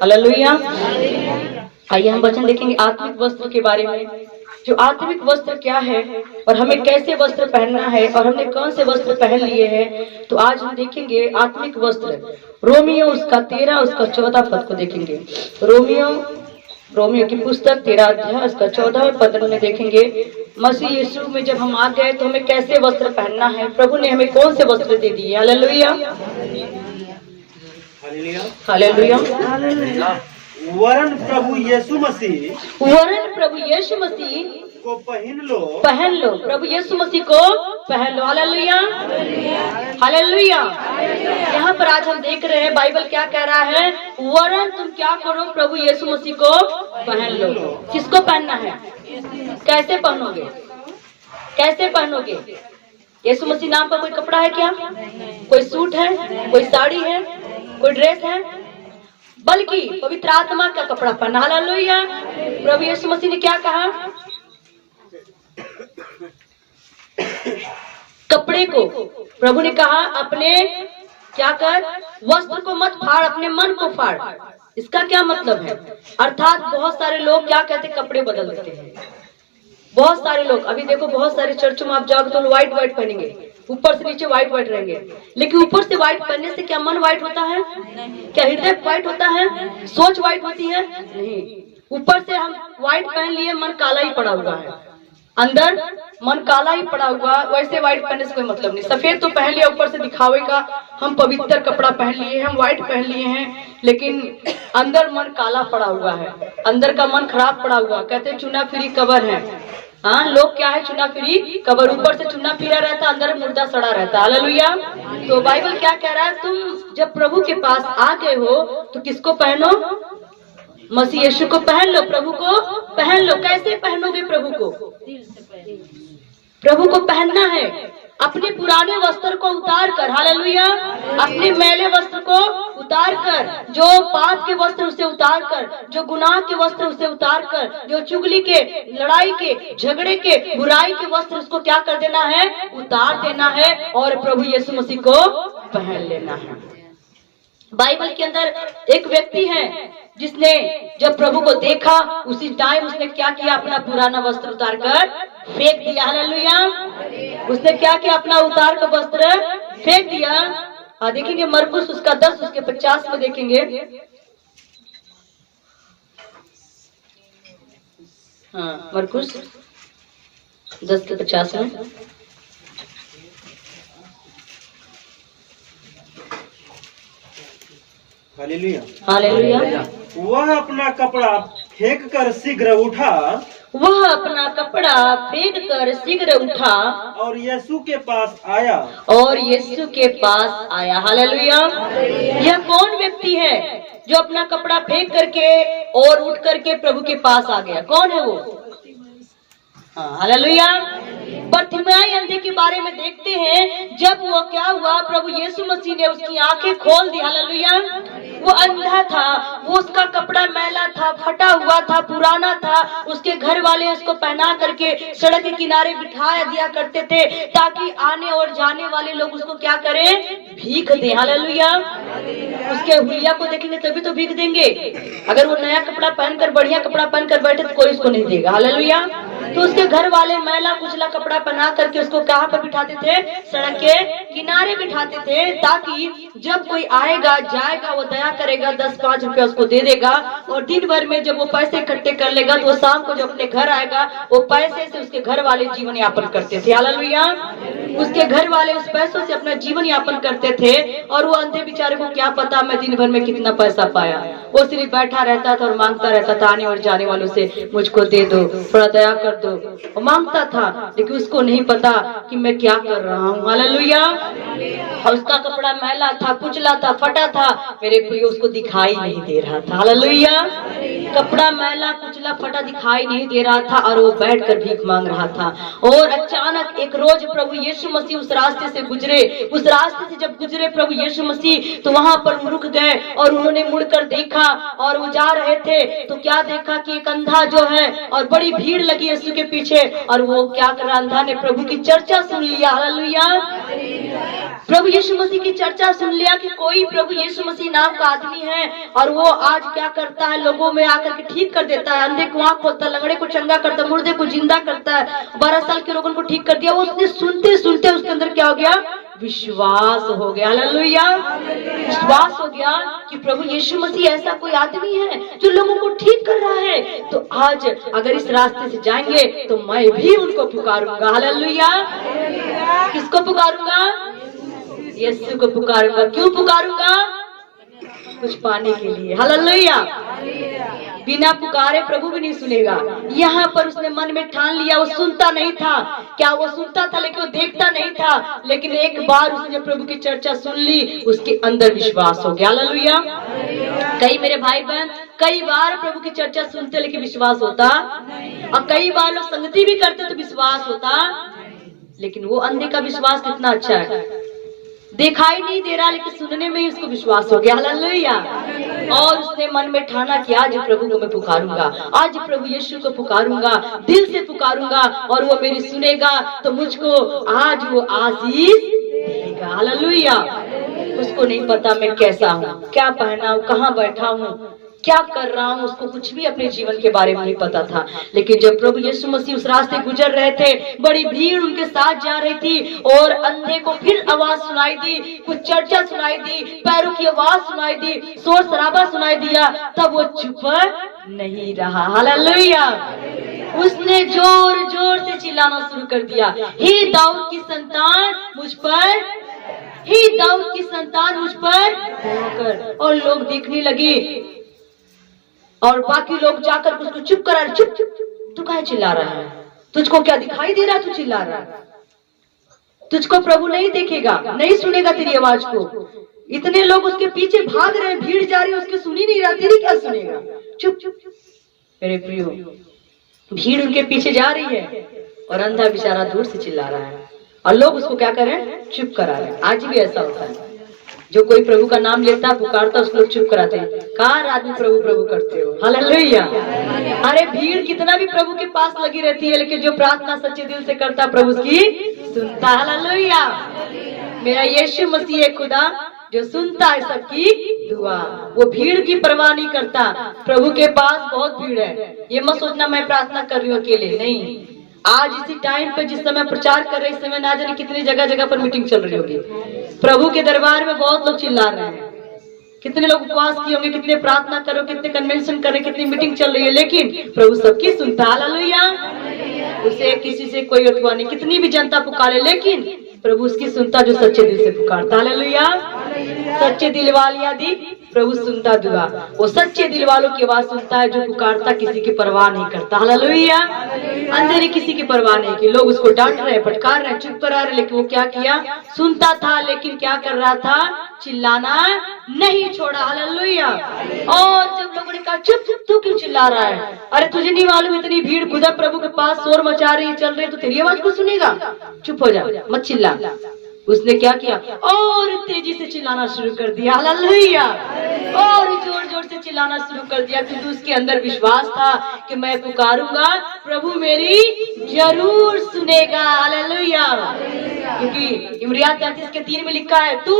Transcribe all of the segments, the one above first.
Hallelujah. आइए हम वचन देखेंगे आत्मिक वस्त्र के बारे में। जो आत्मिक वस्त्र क्या है और हमें कैसे वस्त्र पहनना है और हमने कौन से वस्त्र पहन लिए हैं, तो आज हम देखेंगे आत्मिक वस्त्र। रोमियो उसका 13 उसका 14 पद को देखेंगे। रोमियो की पुस्तक 13 अध्याय उसका 14 पद में देखेंगे। मसीह यीशु में जब हम आ गए तो हमें कैसे वस्त्र पहनना है, प्रभु ने हमें कौन से वस्त्र दे दिए। Hallelujah hallelujah. वरन प्रभु यीशु मसीह को पहन लो प्रभु यीशु मसीह को पहन लो। Hallelujah hallelujah. यहाँ पर आज हम देख रहे हैं बाइबल क्या कह रहा है, वरन तुम क्या करो, प्रभु यीशु मसीह को पहन लो। किसको पहनना है, कैसे पहनोगे, कैसे पहनोगे? यीशु मसीह नाम का कोई कपड़ा है क्या? कोई सूट है, कोई साड़ी है, कोई ड्रेस है? बल्कि पवित्र आत्मा का कपड़ा पहना। हालेलुया। प्रभु यीशु मसीह ने क्या कहा, कपड़े को प्रभु ने कहा अपने क्या कर, वस्त्र को मत फाड़, अपने मन को फाड़। इसका क्या मतलब है? अर्थात बहुत सारे लोग क्या कहते, कपड़े बदल देते हैं। बहुत सारे लोग, अभी देखो बहुत सारे चर्चों में आप जाओगे तो व्हाइट व्हाइट पहनेंगे, ऊपर से नीचे व्हाइट व्हाइट रहेंगे। लेकिन ऊपर से व्हाइट पहनने से क्या मन व्हाइट होता है? क्या हृदय व्हाइट होता है? सोच व्हाइट होती है? नहीं। ऊपर से हम व्हाइट पहन लिए, मन काला ही पड़ा हुआ है, अंदर मन काला ही पड़ा हुआ। वैसे व्हाइट पहनने से कोई मतलब नहीं। सफेद तो पहन लिया, ऊपर से दिखावे का हम पवित्र कपड़ा पहन लिए, हम व्हाइट पहन लिए हैं, लेकिन अंदर मन काला पड़ा हुआ है, अंदर का मन खराब पड़ा हुआ। कहते चुना फिरी कबर है। हाँ, लोग क्या है, चुना फिरी कबर, ऊपर से चुना फिरा रहता, अंदर मुर्दा सड़ा रहता। हालेलुया। तो बाइबल क्या कह रहा है, तुम जब प्रभु के पास आ गए हो तो किसको पहनो, मसीह यीशु को पहन लो, प्रभु को पहन लो। कैसे पहनोगे प्रभु को? प्रभु को पहनना है अपने पुराने वस्त्र को उतार कर। हालेलुया। अपने मैले वस्त्र को उतार कर, जो पाप के वस्त्र उसे उतार कर, जो गुनाह के वस्त्र उसे उतार कर, जो चुगली के, लड़ाई के, झगड़े के, बुराई के वस्त्र उसको क्या कर देना है, उतार देना है और प्रभु यीशु मसीह को पहन लेना है। बाइबल के अंदर एक व्यक्ति है जिसने जब प्रभु को देखा उसी टाइम उसने क्या किया, अपना पुराना वस्त्र उतार कर फेंक दिया। हालेलुया। उसने क्या किया, अपना उतार कर वस्त्र फेंक दिया। हाँ, देखेंगे मरकुस उसका 10 उसके 50 में देखेंगे। हाँ, मरकुस 10 के 50 में। Hallelujah hallelujah. वह अपना कपड़ा फेंक कर शीघ्र उठा, वह अपना कपड़ा फेंक कर शीघ्र उठा और यीशु के पास आया, और यीशु के पास आया। हालेलुया। यह कौन व्यक्ति है जो अपना कपड़ा फेंक करके और उठ करके प्रभु के पास आ गया? कौन है वो? हाँ, हालेलुया। बरतिमाई अंधे के बारे में देखते हैं, जब वो क्या हुआ, प्रभु यीशु मसीह ने उसकी आंखें खोल दी। हालेलुया। वो अंधा था, वो उसका कपड़ा मैला था, फटा हुआ था, पुराना था। उसके घर वाले उसको पहना करके सड़क के किनारे बिठा दिया करते थे ताकि आने और जाने वाले लोग उसको क्या करें, भीख दें। हालेलुया। उसके हुलिया को देखेंगे तभी तो भीख देंगे। अगर वो नया कपड़ा पहनकर, बढ़िया कपड़ा पहनकर बैठे तो कोई उसको नहीं देगा। हालेलुया। तो उसके घर वाले मैला कुचला कपड़ा पहना करके उसको कहाँ पर बिठाते थे, सड़क के किनारे बिठाते थे, ताकि जब कोई आएगा जाएगा वो दया करेगा, 10-5 रुपया उसको दे देगा, और दिन भर में जब वो पैसे इकट्ठे कर लेगा तो वो शाम को जब अपने घर आएगा वो पैसे से उसके घर वाले जीवन यापन करते थे। हालेलुया। उसके घर वाले उस पैसों से अपना जीवन यापन करते थे, और वो अंधे बेचारे को क्या पता मैं दिन भर में कितना पैसा पाया। वो सिर्फ बैठा रहता था और मांगता रहता था आने और जाने वालों से, मुझको दे दो, थोड़ा दया कर दो। वो मांगता था, लेकिन उसको नहीं पता कि मैं क्या कर रहा हूँ। हालेलुया। और उसका कपड़ा मैला था, कुचला था, फटा था, मेरे प्रिय उसको दिखाई नहीं दे रहा था। हालेलुया। कपड़ा मैला कुचला फटा दिखाई नहीं दे रहा था और वो बैठकर भीख मांग रहा था। और अचानक एक रोज प्रभु यीशु मसीह उस रास्ते से गुजरे। उस रास्ते से जब गुजरे प्रभु यीशु मसीह तो वहां पर रुक गए और उन्होंने मुड़कर देखा, और वो जा रहे थे तो क्या देखा कि एक अंधा जो है, और बड़ी भीड़ लगी यीशु के पीछे, और वो क्या कर रहा, अंधा ने प्रभु की चर्चा सुन लिया। हालेलुया। प्रभु यीशु मसीह की चर्चा सुन लिया कि कोई प्रभु यीशु मसीह नाम का आदमी है और वो आज क्या करता है, लोगों में आकर के ठीक कर देता है, अंधे को आंख खोलता है, लंगड़े को चंगा करता है, मुर्दे को जिंदा करता है, 12 साल के लोगों को ठीक कर दिया। वो उसने सुनते सुनते उसके अंदर क्या हो गया, विश्वास हो गया। हालेलुया, विश्वास हो गया कि प्रभु यीशु मसीह ऐसा कोई आदमी है जो लोगों को ठीक कर रहा है, तो आज अगर इस रास्ते से जाएंगे तो मैं भी उनको पुकारूंगा। हालेलुया, किसको पुकारूंगा, यीशु को पुकारूंगा। क्यों पुकारूंगा, कुछ पाने के लिए। हालेलुया, बिना पुकारे प्रभु भी नहीं सुनेगा। यहाँ पर उसने मन में ठान लिया, वो सुनता नहीं था, क्या वो सुनता था लेकिन वो देखता नहीं था, लेकिन एक बार उसने प्रभु की चर्चा सुन ली, उसके अंदर विश्वास हो गया। हालेलुया, कई मेरे भाई बहन कई बार प्रभु की चर्चा सुनते लेकिन विश्वास होता, और कई बार लोग संगति भी करते तो विश्वास होता, लेकिन वो अंधे का विश्वास कितना अच्छा है, दिखाई नहीं दे रहा लेकिन सुनने में ही उसको विश्वास हो गया। हालेलुया, और उसने मन में ठाना कि आज प्रभु को मैं पुकारूंगा, आज प्रभु यीशु को पुकारूंगा, दिल से पुकारूंगा और वो मेरी सुनेगा तो मुझको आज वो आशीष देगा। हालेलुया, उसको नहीं पता मैं कैसा हूँ, क्या पहना हूँ, कहाँ बैठा हूँ, क्या कर रहा हूँ, उसको कुछ भी अपने जीवन के बारे में नहीं पता था। लेकिन जब प्रभु यीशु मसीह उस रास्ते गुजर रहे थे, बड़ी भीड़ उनके साथ जा रही थी और अंधे को फिर आवाज सुनाई दी, कुछ चर्चा सुनाई दी, पैरों की आवाज सुनाई दी, शोर शराबा सुनाई दिया, तब वो चुप नहीं रहा। हालेलुया, उसने जोर जोर से चिल्लाना शुरू कर दिया, हे दाऊद की संतान मुझ पर, हे दाऊद की संतान मुझ पर दया कर। और लोग देखने लगे और बाकी लोग जाकर उसको चुप करा, चुप चुप तू काहे चिल्ला रहा है, तुझको क्या दिखाई दे रहा है, तू चिल्ला रहा है, तुझको प्रभु नहीं देखेगा, नहीं सुनेगा तेरी आवाज को। इतने लोग उसके पीछे भाग रहे हैं, भीड़ जा रही है, उसके सुन ही नहीं रहा, तेरी क्या सुनेगा, चुप चुप। मेरे प्रियो, भीड़ उनके पीछे जा रही है और अंधा बेचारा दूर से चिल्ला रहा है और लोग उसको क्या करें, चुप करा रहे हैं। आज भी ऐसा होता है, जो कोई प्रभु का नाम लेता पुकारता उसको चुप कराते हैं, कहाँ आदमी प्रभु प्रभु करते हो। हालेलुया, अरे भीड़ कितना भी प्रभु के पास लगी रहती है, लेकिन जो प्रार्थना सच्चे दिल से करता प्रभु उसकी सुनता। हालेलुया, मेरा यीशु मसीह है खुदा जो सुनता है सबकी दुआ, वो भीड़ की परवाह नहीं करता। प्रभु के पास बहुत भीड़ है, ये मत सोचना मैं प्रार्थना कर रही हूँ अकेले, नहीं। आज इसी टाइम पे जिस समय प्रचार कर रहे, इस समय ना जाने कितनी जगह जगह पर मीटिंग चल रही होगी, प्रभु के दरबार में बहुत लोग चिल्ला रहे हैं, कितने लोग उपवास किए होंगे, कितने प्रार्थना करो, कितने कन्वेंशन कर रहे, कितनी मीटिंग चल रही है, लेकिन प्रभु सबकी सुनता। हालेलुया, उसे किसी से कोई उठवा नहीं, कितनी भी जनता पुकारे लेकिन प्रभु उसकी सुनता जो सच्चे दिल से पुकारता। हालेलुया, सच्चे दिल वालिया दी प्रभु सुनता दुआ, वो सच्चे दिल वालों की आवाज सुनता है जो पुकारता, किसी की परवाह नहीं करता। हालेलुया, अंधेरी किसी की परवाह नहीं की, लोग उसको डांट रहे, फटकार रहे, चुप करा रहे, लेकिन वो क्या किया, सुनता था लेकिन क्या कर रहा था, चिल्लाना नहीं छोड़ा। हालेलुया, और जब लोगों ने कहा चुप चुप तू क्यों चिल्ला रहा है, अरे तुझे नहीं मालूम इतनी भीड़ खुदा प्रभु के पास शोर मचा रही चल रही, तो तेरी आवाज को सुनेगा, चुप हो जा मत चिल्ला। उसने क्या किया, और तेजी से चिल्लाना शुरू कर दिया। हालेलुया, और जोर जोर से चिल्लाना शुरू कर दिया, क्योंकि उसके अंदर विश्वास था कि मैं पुकारूंगा प्रभु मेरी जरूर सुनेगा। हालेलुया, क्योंकि इब्रिया 33:3 में लिखा है, तू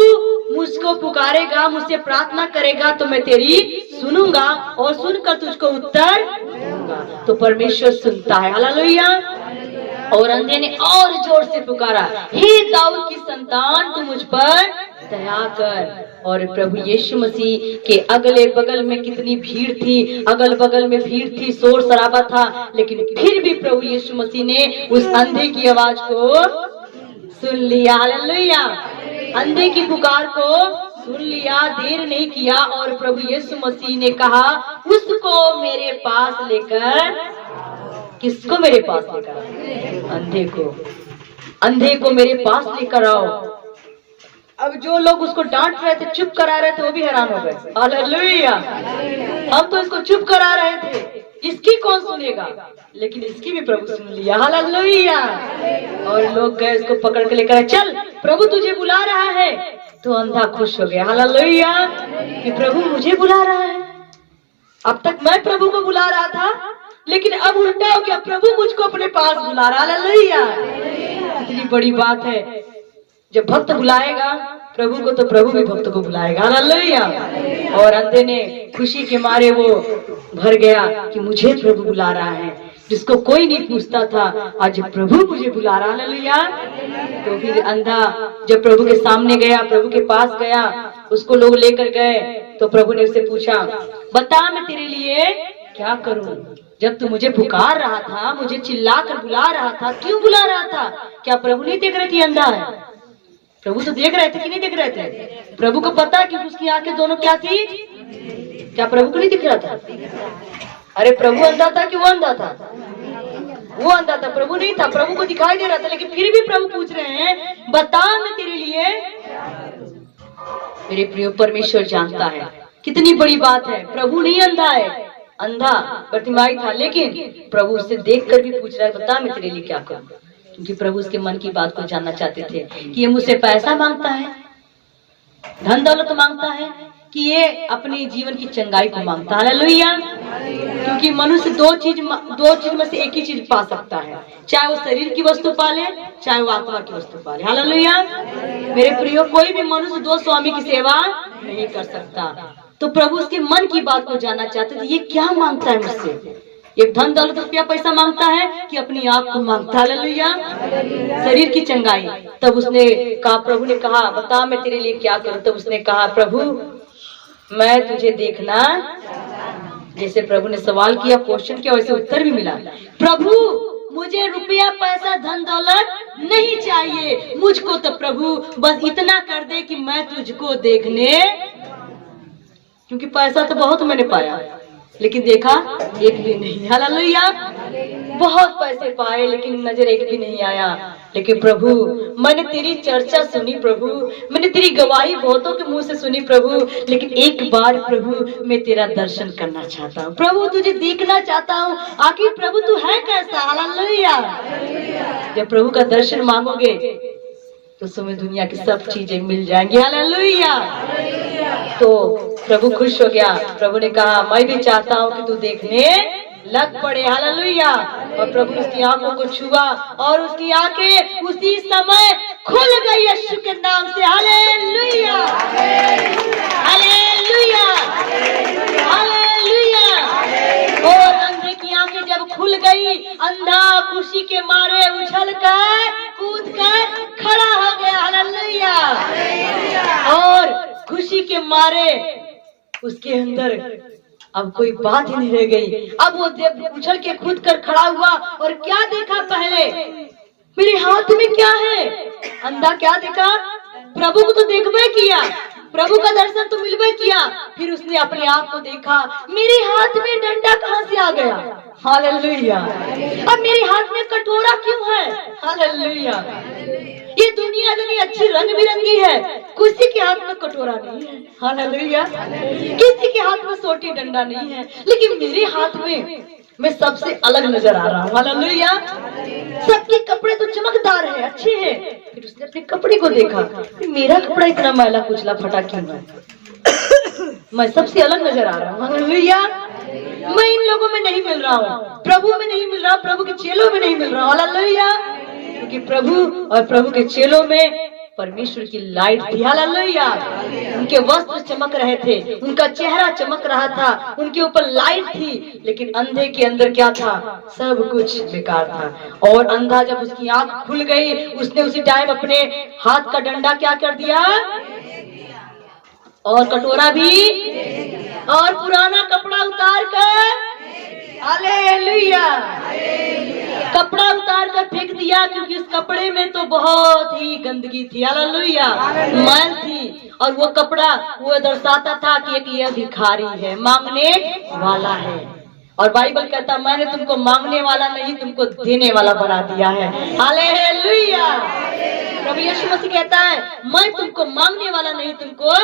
मुझको पुकारेगा, मुझसे प्रार्थना करेगा तो मैं तेरी सुनूंगा और सुनकर तुझको उत्तर दूंगा। तो परमेश्वर सुनता है। हालेलुया, और अंधे ने और जोर से पुकारा, हे दाऊद की संतान तू मुझ पर दया कर। और प्रभु यीशु मसीह के अगले बगल में कितनी भीड़ थी, अगल बगल में भीड़ थी, शोर शराबा था, लेकिन फिर भी प्रभु यीशु मसीह ने उस अंधे की आवाज को सुन लिया। हालेलुया, अंधे की पुकार को सुन लिया, देर नहीं किया, और प्रभु यीशु मसीह ने कहा उसको मेरे पास लेकर, किसको मेरे पास लेकर आओ, अंधे को, अंधे को मेरे पास लेकर आओ। अब जो लोग उसको डांट रहे थे, चुप करा रहे थे, वो भी हैरान हो गए। हालेलुया, हम तो इसको चुप करा रहे थे, इसकी कौन सुनेगा, लेकिन इसकी भी प्रभु सुन लिया। हालेलुया, और लोग गए इसको पकड़ के लेकर, चल प्रभु तुझे बुला रहा है। तो अंधा खुश हो गया। हालेलुया, कि प्रभु मुझे बुला रहा है, अब तक मैं प्रभु को बुला रहा था, लेकिन अब उल्टा हो गया, प्रभु मुझको अपने पास बुला रहा। हालेलुया, कितनी बड़ी बात है। जब भक्त बुलाएगा प्रभु को तो प्रभु भी भक्त को बुलाएगा। हालेलुया। और अंधे ने खुशी के मारे वो भर गया कि मुझे प्रभु बुला रहा है, जिसको कोई नहीं पूछता था आज प्रभु मुझे बुला रहा। हालेलुया। तो फिर अंधा जब प्रभु के सामने गया, प्रभु के पास गया, उसको लोग लेकर गए तो प्रभु ने उससे पूछा, बता मैं तेरे लिए क्या करूं? जब तू मुझे पुकार रहा था, मुझे चिल्ला कर बुला रहा था, क्यों बुला रहा था? क्या प्रभु नहीं देख रहे थे अंधा है? प्रभु तो देख रहे थे कि नहीं देख रहे थे? प्रभु को पता कि उसकी आंखें दोनों क्या थी? क्या प्रभु को नहीं दिख रहा था? अरे प्रभु अंधा था कि वो अंधा था? वो अंधा था, प्रभु नहीं था। प्रभु को दिखाई दे रहा था, लेकिन फिर भी प्रभु पूछ रहे हैं, बता मैं तेरे लिए। मेरे प्रिय परमेश्वर जानता है कितनी बड़ी बात है। प्रभु नहीं अंधा है, अंधा बर्तिमाई था, लेकिन प्रभु उससे देख कर भी पूछ रहा है, बता मैं तेरे लिए क्या करूं? क्योंकि प्रभु उसके मन की बात को जानना चाहते थे कि ये मुझसे पैसा मांगता है, धन दौलत मांगता है, कि ये अपने जीवन की चंगाई को मांगता है। हालेलुया। क्योंकि मनुष्य दो चीज में से एक ही चीज पा सकता है, चाहे वो शरीर की वस्तु पाले, चाहे वो आत्मा की वस्तु पाले। हालेलुया। मेरे प्रियो, कोई भी मनुष्य दो स्वामी की सेवा नहीं कर सकता। तो प्रभु उसके मन की बात को जानना चाहते थे, ये क्या मांगता है मुझसे? एक धन दौलत रुपया पैसा मांगता है कि अपनी आँख को मांगता है? हालेलुया। शरीर की चंगाई। तब उसने कहा, प्रभु ने कहा, बता मैं तेरे लिए क्या करूं? तब उसने कहा, प्रभु मैं तुझे देखना। जैसे प्रभु ने सवाल किया, क्वेश्चन किया, वैसे उत्तर भी मिला। प्रभु मुझे रुपया पैसा धन दौलत नहीं चाहिए, मुझको तो प्रभु बस इतना कर दे कि मैं तुझको देखने, क्योंकि पैसा तो बहुत मैंने पाया लेकिन देखा एक भी नहीं। हालेलुया। बहुत पैसे पाए लेकिन नजर एक भी नहीं आया। लेकिन प्रभु मैंने तेरी चर्चा सुनी, प्रभु मैंने तेरी गवाही बहुतों के मुंह से सुनी प्रभु, लेकिन एक बार प्रभु मैं तेरा दर्शन करना चाहता हूँ, प्रभु तुझे देखना चाहता हूँ, आखिर प्रभु तू है कैसा। हालेलुया। जब प्रभु का दर्शन मांगोगे तो तुम्हें दुनिया की सब चीजें मिल जाएंगी। हालेलुया। तो प्रभु खुश हो गया। प्रभु ने कहा, मैं भी चाहता हूँ कि तू देखने लग पड़े। हालेलुया। और प्रभु ने उसकी आंखों को छुआ और उसकी आंखें उसी समय खुल गई यीशु के नाम से। हालेलुया। हालेलुया। हालेलुया। और अंधे की आंखें जब खुल गई, अंधा खुशी के मारे उछल कर कूद कर खड़ा हो गया। हालेलुया। और खुशी के मारे उसके अंदर अब कोई बात ही नहीं रह गई। अब वो उछल के कूद कर खड़ा हुआ और क्या देखा? पहले मेरे हाथ में क्या है? अंधा क्या देखा? प्रभु को तो देखबे किया, प्रभु का दर्शन तो मिलबे किया, फिर उसने अपने आप को देखा, मेरे हाथ में डंडा कहाँ से आ गया? हालेलुया। अब मेरे हाथ में कटोरा क्यों है? हालेलुया। ये दुनिया इतनी अच्छी रंग बिरंगी है, किसी के हाथ में कटोरा नहीं है। हालेलुया। किसी के हाथ में सोटी डंडा नहीं है, लेकिन मेरे हाथ में मैं सबसे अलग नजर आ रहा हूँ। हालेलुया। सबके कपड़े तो चमकदार है, अच्छे हैं, फिर उसने अपने कपड़े को देखा, मेरा कपड़ा इतना मैला कुचला फटा क्यों है? मैं सबसे अलग नजर आ रहा हूँ। हालेलुया। मैं इन लोगों में नहीं मिल रहा हूँ, प्रभु में नहीं मिल रहा, प्रभु के चेलों में नहीं मिल रहा। हालेलुया। क्योंकि प्रभु और प्रभु के चेलों में परमेश्वर की लाइट थी। हालेलुया। उनके वस्त्र चमक रहे थे, उनका चेहरा चमक रहा था, उनके ऊपर लाइट थी, लेकिन अंधे के अंदर क्या था? सब कुछ बेकार था। और अंधा जब उसकी आंख खुल गई, उसने उसी टाइम अपने हाथ का डंडा क्या कर दिया? और कटोरा भी, और पुराना कपड़ा उतार कर, हालेलुया, कपड़ा उतार कर फेंक दिया, क्योंकि उस कपड़े में तो बहुत ही गंदगी थी। हालेलुया। मैल थी। और वो कपड़ा वो दर्शाता था कि एक यह भिखारी है, मांगने वाला है। और बाइबल कहता, मैंने तुमको मांगने वाला नहीं, तुमको देने वाला बना दिया है। हालेलुया। प्रभु यीशु मसीह कहता है, मैं तुमको मांगने वाला नहीं, तुमको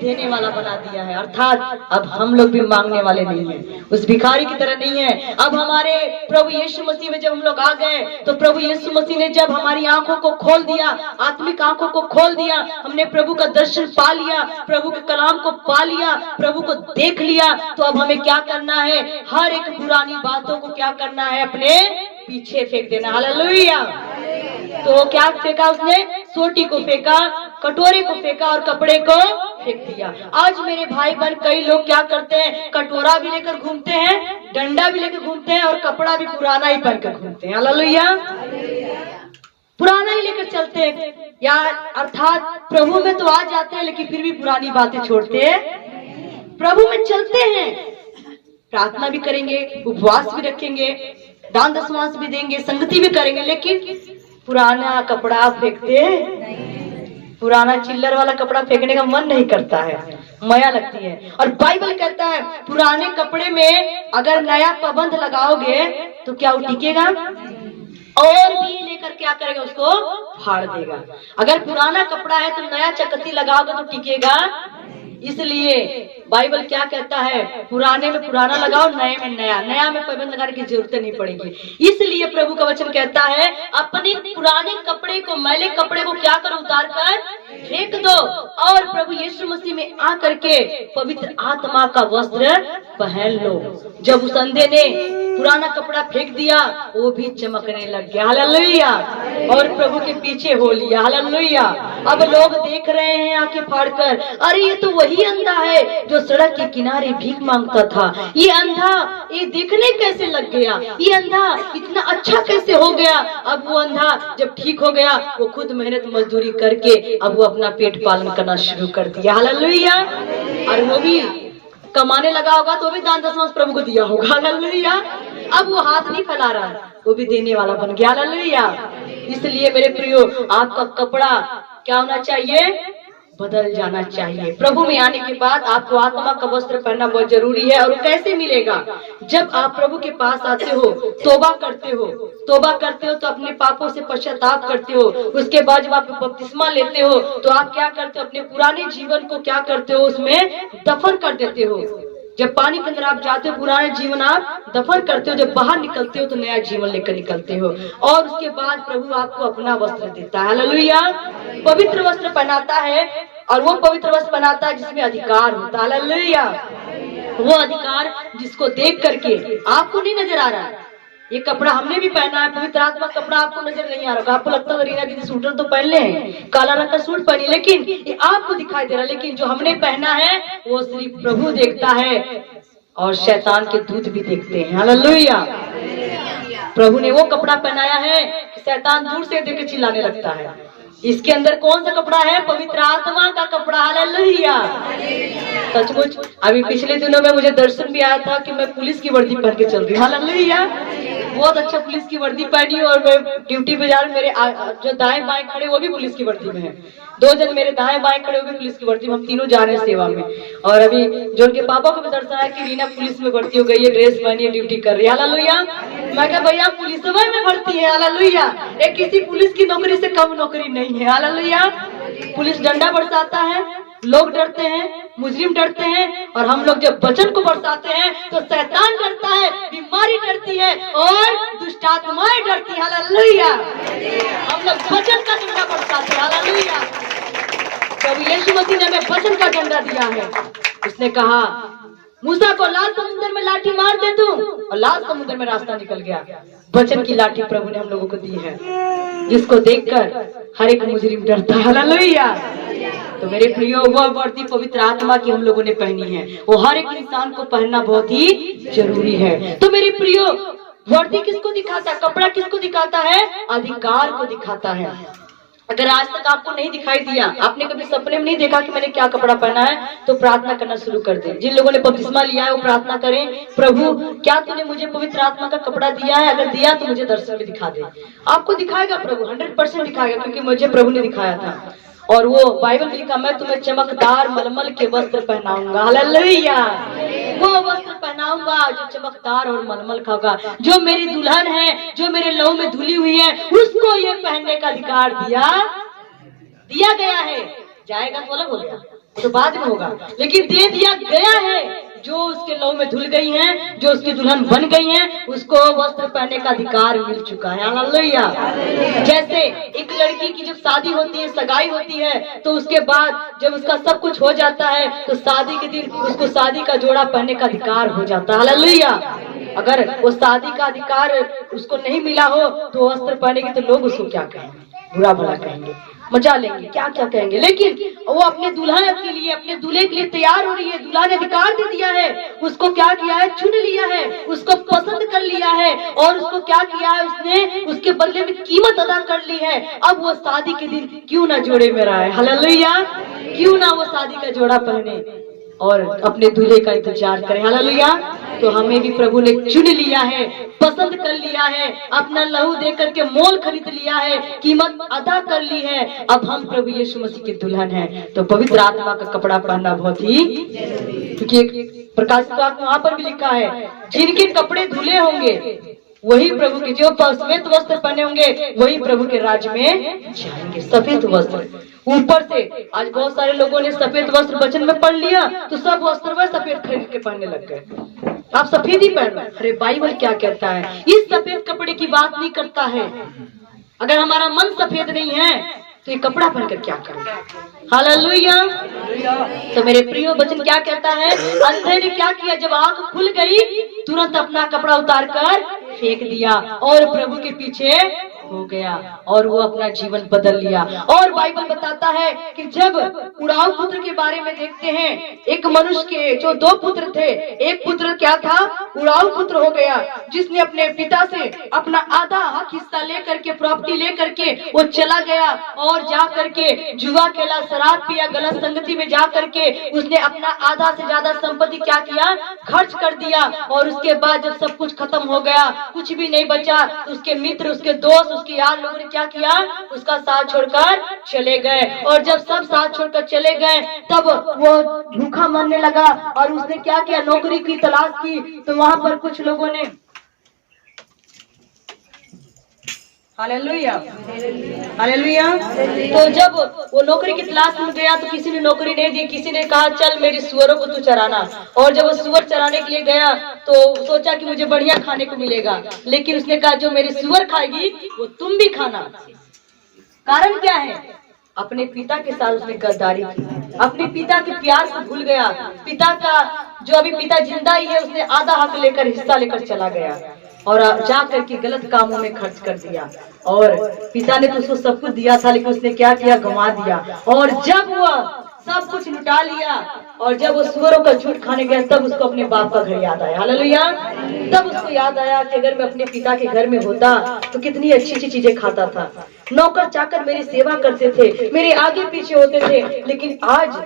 देने वाला बना दिया है। अर्थात अब हम लोग भी मांगने वाले नहीं हैं, उस भिखारी की तरह नहीं है। अब हमारे प्रभु यीशु मसीह में जब हम लोग आ गए, तो प्रभु यीशु मसीह ने जब हमारी आंखों को खोल दिया, आत्मिक आंखों को खोल दिया, हमने प्रभु का दर्शन पा लिया, प्रभु के कलाम को पा लिया, प्रभु को देख लिया, तो अब हमें क्या करना है? हर एक पुरानी बातों को क्या करना है? अपने पीछे फेंक देना। हालेलुया। तो क्या फेंका उसने? सोटी को फेंका, कटोरे को फेंका और कपड़े को फेंक दिया। आज मेरे भाई बहन कई लोग क्या करते हैं, कटोरा भी लेकर घूमते हैं, डंडा भी लेकर घूमते हैं और कपड़ा भी पुराना ही पहनकर घूमते हैं। हालेलुया, पुराना ही लेकर चलते हैं यार। अर्थात प्रभु में तो आ जाते हैं लेकिन फिर भी पुरानी बातें छोड़ते हैं। प्रभु में चलते हैं, प्रार्थना भी करेंगे, उपवास भी रखेंगे, दान दशमांश भी देंगे, संगति भी करेंगे, लेकिन पुराना कपड़ा फेंकते हैं। पुराना चिल्लर वाला कपड़ा फेंकने का मन नहीं करता है, माया लगती है। और बाइबल कहता है पुराने कपड़े में अगर नया पाबंद लगाओगे तो क्या वो टिकेगा? और भी लेकर क्या करेगा? उसको फाड़ देगा। अगर पुराना कपड़ा है तो नया चकत्ती लगाओगे तो टिकेगा। इसलिए बाइबल क्या कहता है, पुराने में पुराना लगाओ, नए में नया। नया में पाबंद लगाने की जरूरत नहीं पड़ेगी। इसलिए प्रभु का वचन कहता है अपने पुराने कपड़े को, मैले कपड़े को क्या करो? उतार कर फेंक दो और प्रभु यीशु मसीह में आ करके पवित्र आत्मा का वस्त्र पहन लो। जब उस अंधे ने पुराना कपड़ा फेंक दिया वो भी चमकने लग गया। हालेलुया, और प्रभु के पीछे हो लिया। हालेलुया, अब लोग देख रहे हैं आंखें फाड़कर, अरे ये तो वही अंधा है जो सड़क के किनारे भीख मांगता था। ये अंधा ये देखने कैसे लग गया? ये अंधा इतना अच्छा कैसे हो गया? अब वो अंधा जब ठीक हो गया वो खुद मेहनत मजदूरी करके अब वो अपना पेट पालन करना शुरू कर दिया। हालेलुया, और वो भी कमाने लगा होगा तो भी दान दशमांश प्रभु को दिया होगा। हालेलुया, अब वो हाथ नहीं फैला रहा, वो भी देने वाला बन गया। हालेलुया, इसलिए मेरे प्रियो आपका कपड़ा क्या होना चाहिए? बदल जाना चाहिए। प्रभु में आने के बाद आपको आत्मा का वस्त्र पहनना बहुत जरूरी है। और वो कैसे मिलेगा? जब आप प्रभु के पास आते हो, तौबा करते हो, तो अपने पापों से पश्चाताप करते हो। उसके बाद जब आप बपतिस्मा लेते हो तो आप क्या करते हो? अपने पुराने जीवन को क्या करते हो? उसमें दफन कर देते हो। जब पानी के अंदर आप जाते हो पुराने जीवन आप दफन करते हो, जब बाहर निकलते हो तो नया जीवन लेकर निकलते हो। और उसके बाद प्रभु आपको अपना वस्त्र देता है। हालेलुया, पवित्र वस्त्र पहनाता है और वो पवित्र वस्त्र पहनाता है जिसमें अधिकार होता है। हालेलुया, वो अधिकार जिसको देख करके आपको नहीं नजर आ रहा है। ये कपड़ा हमने भी पहना है, पवित्र आत्मा कपड़ा आपको नजर नहीं आ रहा। आपको लगता है रीना दीदी सूटर तो पहन ले, काला रंग का सूट पहनी, लेकिन ये आपको दिखाई दे रहा है। लेकिन जो हमने पहना है वो सिर्फ प्रभु देखता है और शैतान के दूत भी देखते हैं। हालेलुया, प्रभु ने वो कपड़ा पहनाया है कि शैतान दूर से देख के चिल्लाने लगता है। इसके अंदर कौन सा कपड़ा है? पवित्र आत्मा का कपड़ा। हालेलुया, सचमुच अभी पिछले दिनों में मुझे दर्शन भी आया था कि मैं पुलिस की वर्दी पहन के चल रही हूँ। हालेलुया, बहुत अच्छा पुलिस की वर्दी पहनी और मैं ड्यूटी पे जा रही हूँ। मेरे जो दाएं बाएं खड़े वो भी पुलिस की वर्दी में है। 2 जन मेरे दाएं बाएं खड़े हो गए पुलिस की वर्दी में, हम तीनों जा रहे हैं सेवा में। और अभी जो उनके पापा को भी दर्शन आया कि रीना पुलिस में भर्ती हो गई है, ड्रेस पहनी है, ड्यूटी कर रही है। हालेलुया, मैं कहा भैया पुलिस में भर्ती है। हालेलुया, एक किसी पुलिस की नौकरी से कम नौकरी नहीं है। हालेलुया, पुलिस डंडा बरसाता है, लोग डरते हैं, मुजरिम डरते हैं, और हम लोग जब वचन को बरसाते हैं तो शैतान डरता है, बीमारी डरती है और दुष्ट आत्माएं डरती है। हालेलुया, हम लोग वचन का डंडा बरसाते हैं। हालेलुया, प्रभु यीशु मसीह ने हमें वचन का डंडा दिया है। उसने कहा मूसा को लाल समुद्र में लाठी मार दे तू, और लाल समुद्र में रास्ता निकल गया। वचन की लाठी प्रभु ने हम लोगों को दी है जिसको देखकर हर एक मुजरिम डरता है। हालेलुया, तो मेरे प्रियो वह वर्दी पवित्र आत्मा की हम लोगों ने पहनी है, वो हर एक इंसान को पहनना बहुत ही जरूरी है। तो मेरे प्रियो वर्दी किसको दिखाता है? कपड़ा किसको दिखाता है? अधिकार को दिखाता है। अगर आज तक आपको नहीं दिखाई दिया, आपने कभी सपने में नहीं देखा कि मैंने क्या कपड़ा पहना है, तो प्रार्थना करना शुरू कर दें। जिन लोगों ने बपतिस्मा लिया है वो प्रार्थना करें, प्रभु क्या तूने मुझे पवित्र आत्मा का कपड़ा दिया है? अगर दिया तो मुझे दर्शन में दिखा दे। आपको दिखाएगा प्रभु, 100% दिखाएगा, क्योंकि मुझे प्रभु ने दिखाया था। और वो बाइबल में लिखा, मैं तुम्हें चमकदार मलमल के वस्त्र पहनाऊंगा। हालेलुया, वो वस्त्र पहनाऊंगा जो चमकदार और मलमल का होगा। जो मेरी दुल्हन है, जो मेरे लहू में धुली हुई है, उसको ये पहनने का अधिकार दिया गया है। जाएगा तो अलग हो गया, तो बाद में होगा, लेकिन दे दिया गया है। जो उसके लहू में धुल गई हैं, जो उसकी दुल्हन बन गई हैं, उसको वस्त्र पहनने का अधिकार मिल चुका है। हालेलुया, जैसे एक लड़की की जब शादी होती है, सगाई होती है, तो उसके बाद जब उसका सब कुछ हो जाता है तो शादी के दिन उसको शादी का जोड़ा पहनने का अधिकार हो जाता है। हालेलुया, अगर वो शादी का अधिकार उसको नहीं मिला हो तो वस्त्र पहनेगी तो लोग उसको क्या कहेंगे, बुरा भला कहेंगे, मजा लेंगे, क्या क्या कहेंगे। लेकिन वो अपने दुल्हन के लिए, अपने दूल्हे के लिए तैयार हो रही है। दूल्हा ने अधिकार दे दिया है, उसको क्या किया है, चुन लिया है, उसको पसंद कर लिया है और उसको क्या किया है, उसने उसके बदले में कीमत अदा कर ली है। अब वो शादी के दिन क्यों ना जोड़े में रहा है, हालेलुया, क्यों ना वो शादी का जोड़ा पहने और अपने दूल्हे का इंतजार करें, हालेलुया। तो हमें भी प्रभु ने चुन लिया है, पसंद कर लिया है, अपना लहू दे करके मोल खरीद लिया है, कीमत अदा कर ली है। अब हम प्रभु यीशु मसीह के दुल्हन हैं, तो पवित्र आत्मा का कपड़ा पहनना बहुत ही, क्योंकि एक प्रकाशित वाक्य वहां पर भी लिखा है, जिनके कपड़े धुले होंगे वही प्रभु के, जो श्वेत वस्त्र पहने होंगे वही प्रभु के राज्य में जाएंगे। सफेद वस्त्र ऊपर से, आज बहुत सारे लोगों ने सफेद वस्त्र वचन में पढ़ लिया तो सब वस्त्र वह सफेद खरीद के पहनने लग गए। आप सफेद ही पहनो, अरे बाइबल क्या कहता है, इस सफेद कपड़े की बात नहीं करता है। अगर हमारा मन सफेद नहीं है तो ये कपड़ा पहनकर क्या करें, हालेलुया। तो मेरे प्रिय वचन क्या कहता है, अंधे ने क्या किया, जब आंख खुल गई तुरंत अपना कपड़ा उतार कर फेंक दिया और प्रभु के पीछे हो गया और वो अपना जीवन बदल लिया। और बाइबल बताता है कि जब उड़ाऊ पुत्र के बारे में देखते हैं, एक मनुष्य के जो दो पुत्र थे, एक पुत्र क्या था, उड़ाऊ पुत्र हो गया, जिसने अपने पिता से अपना आधा हिस्सा लेकर के, प्रॉपर्टी लेकर के वो चला गया और जा करके जुआ खेला, शराब पिया, गलत संगति में जा करके उसने अपना आधा से ज्यादा संपत्ति क्या किया, खर्च कर दिया। और उसके बाद जब सब कुछ खत्म हो गया, कुछ भी नहीं बचा, उसके मित्र, उसके दोस्त, उसके यार लोगों ने क्या किया, उसका साथ छोड़कर चले गए। और जब सब साथ छोड़कर चले गए तब वो भूखा मरने लगा और उसने क्या किया, नौकरी की तलाश की। तो वहां पर कुछ लोगों ने, हालेलुया हालेलुया, तो जब वो नौकरी की तलाश में गया तो किसी ने नौकरी नहीं दी, किसी ने कहा चल मेरी सुअरों को तू चराना। और जब वो सुअर चराने के लिए गया तो सोचा कि मुझे बढ़िया खाने को मिलेगा, लेकिन उसने कहा जो मेरी सुअर खाएगी वो तुम भी खाना। कारण क्या है, अपने पिता के साथ उसने गद्दारी की, अपने पिता के प्यार को भूल गया। पिता का, जो अभी पिता जिंदा ही है, उसने आधा हक लेकर, हिस्सा लेकर चला गया और जा करके गलत कामों में खर्च कर दिया। और पिता ने तो उसको सब कुछ दिया था, लेकिन उसने क्या किया, गंवा दिया। और जब वो सब कुछ लुटा लिया और जब वो सुअरों का झूठ खाने गया तब उसको अपने बाप का घर याद आया, हालेलुया। तब उसको याद आया कि अगर मैं अपने पिता के घर में होता तो कितनी अच्छी अच्छी चीजें खाता था, नौकर चाकर मेरी सेवा करते थे, मेरे आगे पीछे होते थे, लेकिन आज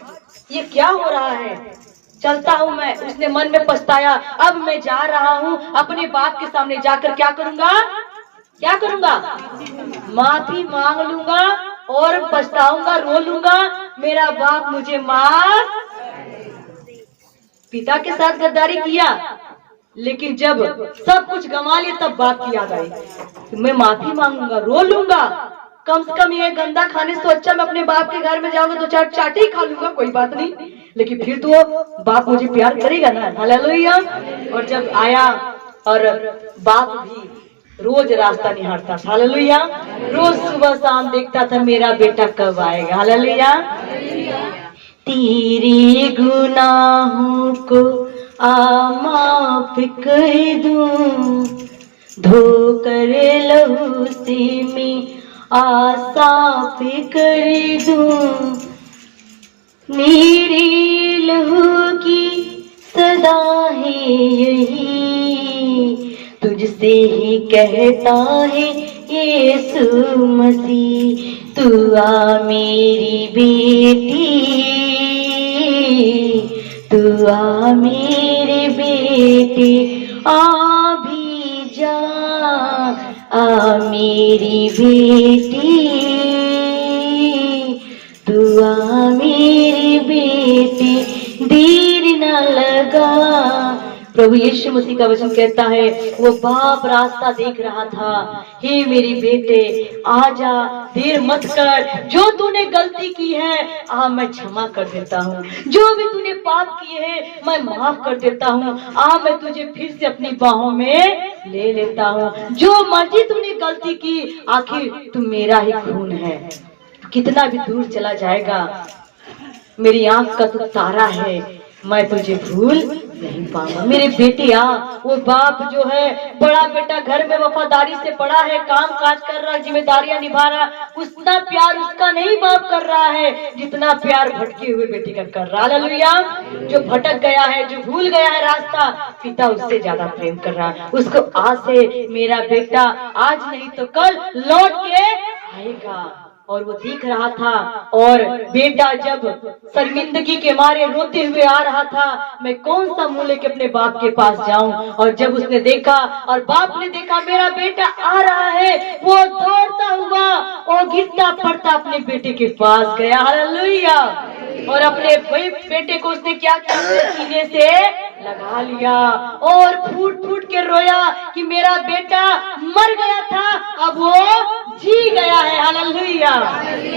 ये क्या हो रहा है, चलता हूँ मैं। उसने मन में पछताया, अब मैं जा रहा हूँ अपने बाप के सामने जाकर क्या करूंगा, क्या करूंगा, माफी मांग लूंगा और पछताऊंगा, रो लूंगा, मेरा बाप मुझे माफ। पिता के साथ गद्दारी किया, लेकिन जब सब कुछ गंवा लिया तब बाप की याद आई, मैं माफी मांगूंगा, रो लूंगा, कम से कम ये गंदा खाने से तो अच्छा मैं अपने बाप के घर में जाऊंगा तो चार चाटे ही खा लूंगा, कोई बात नहीं, लेकिन फिर तो बाप मुझे प्यार करेगा ना, हालेलुया। और जब आया और बाप भी रोज रास्ता निहारता था, हालेलुया, रोज सुबह शाम देखता था मेरा बेटा कब आएगा, हालेलुया। तेरे गुनाहों को माफ कर दूं, धोकर लहू से मैं साफ कर दूं, मेरे लहू की सदा है यही, तुझसे ही कहता है यीशु मसीह, तू आ मेरी बेटी, तू आ मेरे बेटे, आ भी जा, आ मेरी बेटी, तू आ मेरी बेटी, देर न लगा। प्रभु यीशु मसीह का वचन कहता है वो बाप रास्ता देख रहा था, हे मेरी बेटे आजा, देर मत कर, जो तूने गलती की है मैं क्षमा कर देता हूँ, जो भी तूने पाप किए हैं मैं माफ कर देता हूँ, मैं तुझे फिर से अपनी बाहों में ले लेता हूँ, जो मर्जी तूने गलती की, आखिर तू मेरा ही खून है, कितना भी दूर चला जाएगा, मेरी आंख का तू तारा है, मैं तुझे भूल नहीं पाऊंगा। मेरे बेटे वो बाप जो है, बड़ा बेटा घर में वफादारी से पड़ा है, काम काज कर रहा है, जिम्मेदारियां निभा रहा, उतना प्यार उसका नहीं बाप कर रहा है जितना प्यार भटके हुए बेटे का कर रहा। हालेलुया। जो भटक गया है, जो भूल गया है रास्ता, पिता उससे ज्यादा प्रेम कर रहा है। उसको आज से मेरा बेटा आज नहीं तो कल लौट के आएगा। और वो दिख रहा था, और बेटा जब शर्मिंदगी के मारे रोते हुए आ रहा था, मैं कौन सा मुंह लेके अपने बाप के पास जाऊं। और जब उसने देखा और बाप ने देखा मेरा बेटा आ रहा है, वो दौड़ता हुआ और गिरता पड़ता अपने बेटे के पास गया। हालेलुया। और अपने बेटे को उसने क्या किया, सीने से लगा लिया और फूट फूट के रोया कि मेरा बेटा मर गया था, अब वो जी गया है। हालेलुया।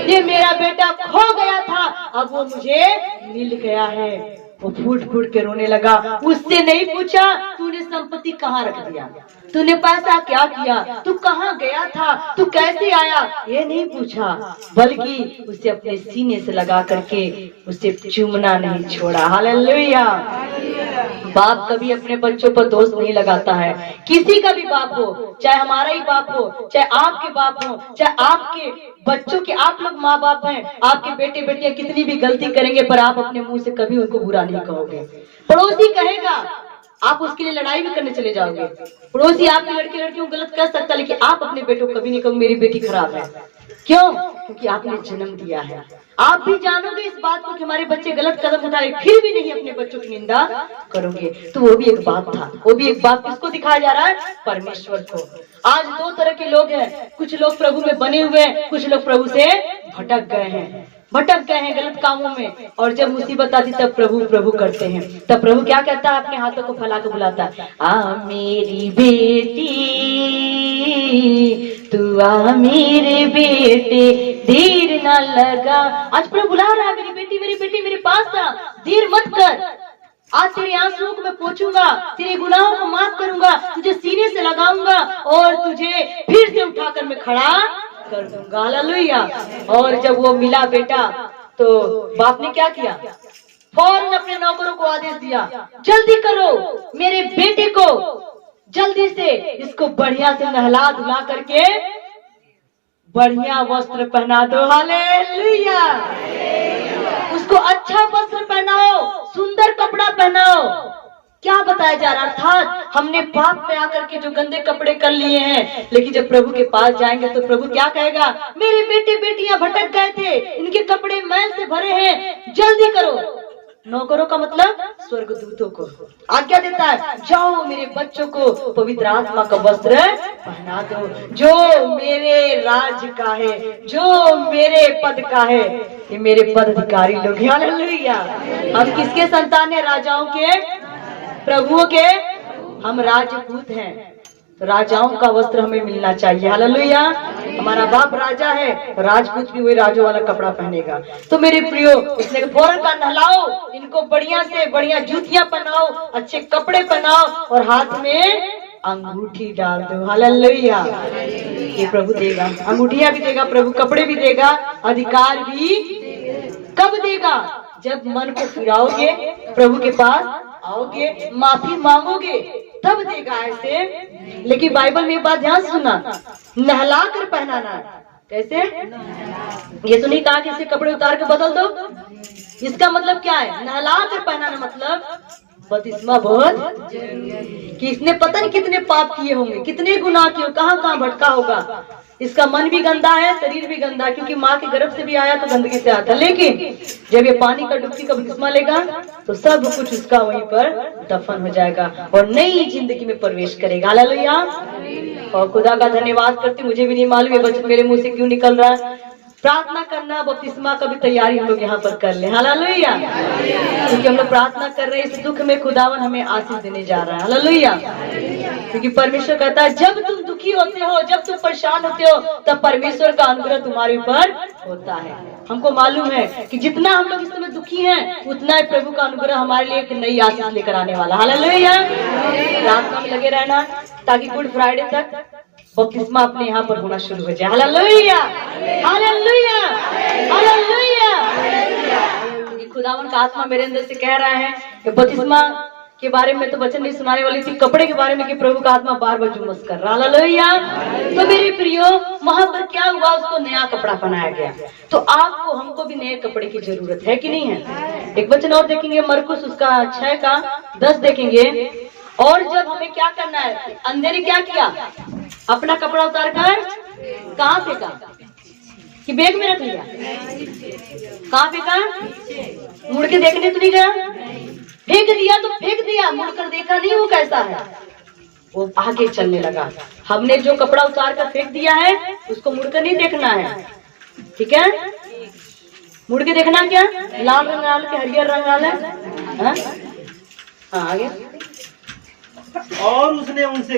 ये मेरा बेटा खो गया था, अब वो मुझे मिल गया है। वो फूट फूट के रोने लगा। उससे नहीं पूछा तूने संपत्ति कहाँ रख दिया, तूने पैसा क्या किया, तू कहाँ गया था, तू कैसे आया, ये नहीं पूछा, बल्कि उसे अपने सीने से लगा करके उसे चूमना नहीं छोड़ा। हालेलुया। बाप कभी अपने बच्चों पर दोष नहीं लगाता है। किसी का भी बाप हो, चाहे हमारा ही बाप हो, चाहे आपके बाप हो, चाहे आपके बच्चों के, आप लोग माँ बाप हैं, आपके बेटे बेटियां कितनी भी गलती करेंगे पर आप अपने मुंह से कभी उनको बुरा नहीं कहोगे। पड़ोसी कहेगा, आप उसके लिए लड़ाई भी करने चले जाओगे। पड़ोसी आपके लड़के लड़कियों को गलत कर सकता, लेकिन आप अपने बेटों को कभी नहीं कहोगे मेरी बेटी खराब है। क्यों? क्योंकि आपने जन्म दिया है। आप भी जानोगे इस बात को कि हमारे बच्चे गलत कदम उठाए, फिर भी नहीं अपने बच्चों की निंदा करोगे। तो वो भी एक बाप था। वो भी एक बाप किसको दिखाया जा रहा है? परमेश्वर को। आज दो तरह के लोग हैं, कुछ लोग प्रभु में बने हुए हैं, कुछ लोग प्रभु से भटक गए हैं, गलत कामों में। और जब मुसीबत आती तब प्रभु प्रभु करते हैं। तब प्रभु क्या कहता है? अपने हाथों को फैला कर बुलाता है, आ मेरी बेटी, तू आ मेरे बेटे, देर ना लगा। आज प्रभु बुला रहा है, मेरी बेटी मेरे पास आ, देर मत कर। आज तेरे आंसुओं को मैं पोंछूंगा, तेरे गुनाहों को माफ करूंगा, तुझे सीने से लगाऊंगा और तुझे फिर से उठाकर मैं खड़ा कर दूंगा। हालेलुया। और जब वो मिला बेटा, तो बाप ने क्या किया? फौरन अपने नौकरों को आदेश दिया, जल्दी करो, मेरे बेटे को जल्दी से इसको बढ़िया से नहला धुला करके बढ़िया वस्त्र पहना दो। हालेलुया। उसको अच्छा वस्त्र पहनाओ, सुंदर कपड़ा पहनाओ। क्या बताया जा रहा था? हमने पाप में आकर के जो गंदे कपड़े कर लिए हैं, लेकिन जब प्रभु के पास जाएंगे तो प्रभु क्या कहेगा? मेरे बेटे बेटियां भटक गए थे, इनके कपड़े मैल से भरे हैं, जल्दी करो। नौकरों का मतलब स्वर्गदूतों को आज्ञा देता है, जाओ मेरे बच्चों को पवित्र आत्मा का वस्त्र पहना दो, जो मेरे राज का है, जो मेरे पद का है। ये मेरे पद अधिकारी लोग। हालेलुया। हम किसके संतान है? राजाओं के, प्रभुओं के। हम राजपूत हैं, राजाओं का वस्त्र हमें मिलना चाहिए। हालेलुया। हमारा बाप राजा है, राजपूत भी वही राजों वाला कपड़ा पहनेगा। तो मेरे प्रियो, इसने फौरन का नहलाओ, इनको बढ़िया से बढ़िया जूतियां पहनाओ, अच्छे कपड़े पहनाओ और हाथ में अंगूठी डाल दो। हालेलुया। ये प्रभु देगा, अंगूठियां भी देगा प्रभु, कपड़े भी देगा, अधिकार भी। कब देगा? जब मन को फिराओगे, प्रभु के पास आओगे, माफी मांगोगे, तब देगा ऐसे। लेकिन बाइबल में बात ध्यान सुनना, नहला कर पहनाना। कैसे? ये तो नहीं कहा कि इसे कपड़े उतार के बदल दो। इसका मतलब क्या है? नहला कर पहनाना मतलब बपतिस्मा बहुत, कि इसने पता नहीं कितने पाप किए होंगे, कितने गुनाह किए, कहाँ कहाँ भटका होगा। इसका मन भी गंदा है, शरीर भी गंदा है, क्योंकि माँ के गर्भ से भी आया तो गंदगी से आता। लेकिन जब ये पानी का डुबकी का बपतिस्मा लेगा तो सब कुछ उसका वहीं पर दफन हो जाएगा और नई जिंदगी में प्रवेश करेगा। हालेलुया। और खुदा का धन्यवाद करती, मुझे भी नहीं मालूम ये वचन मेरे मुंह से क्यों निकल रहा है। प्रार्थना करना, बपतिस्मा का भी तैयारी हम लोग यहाँ पर कर ले। हालेलुया। क्योंकि हम लोग प्रार्थना कर रहे हैं, इस दुख में खुदावन हमें आशीष देने जा रहा है। हालेलुया। क्योंकि परमेश्वर कहता है जब तुम दुखी होते हो, जब तुम परेशान होते हो, तब परमेश्वर का अनुग्रह तुम्हारे ऊपर होता है। हमको मालूम है कि जितना हम लोग इस समय दुखी हैं, उतना ही प्रभु का अनुग्रह हमारे लिए एक नई आशीष लेकर आने वाला। हालेलुया। प्रार्थना में लगे रहना ताकि गुड फ्राइडे तक बपतिस्मा अपने यहाँ पर होना शुरू हो जाए। हालेलुया। हालेलुया। हालेलुया। खुदावन का आत्मा मेरे अंदर से कह रहा है कि बपतिस्मा के बारे में तो वचन नहीं सुनाने वाली थी, कपड़े के बारे में कि प्रभु का आत्मा बार बार जुमस कर रहा। हालेलुया। तो मेरे प्रियो, वहां पर क्या हुआ, उसको नया कपड़ा पहनाया गया। तो आपको हमको भी नए कपड़े की जरूरत है कि नहीं है? एक वचन और देखेंगे, मरकुस उसका 6 का 10 देखेंगे। और जब हमें क्या करना है, अंधे ने क्या किया, अपना कपड़ा उतार कर कहाँ फेंका, कि बैग में रख लिया? कहाँ फेंका? मुड़ के देखने तो नहीं गया, फेंक दिया तो फेंक दिया, मुड़कर देखा नहीं वो कैसा है, वो आगे चलने लगा। हमने जो कपड़ा उतार कर फेंक दिया है उसको मुड़कर नहीं देखना है, ठीक है? मुड़ के देखना क्या, लाल रंग डाल के हरियर रंग डाल है। हाँ आगे। और उसने उनसे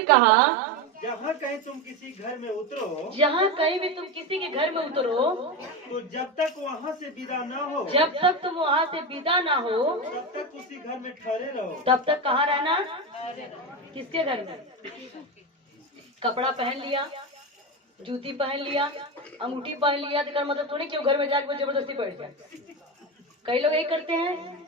कहा, जहाँ कहीं तुम किसी घर में उतरो, जहाँ कहीं भी तुम किसी के घर में उतरो, तो जब तक वहाँ से विदा ना हो, जब तक तुम वहाँ से विदा ना हो, तब तक उसी घर में ठहरे रहो। तब तक कहाँ रहना? किसके घर में? कपड़ा पहन लिया, जूती पहन लिया, अंगूठी पहन लिया, तो मतलब थोड़ी क्यों घर में जाके वो जबरदस्ती बैठ जाए। कई लोग यही करते हैं,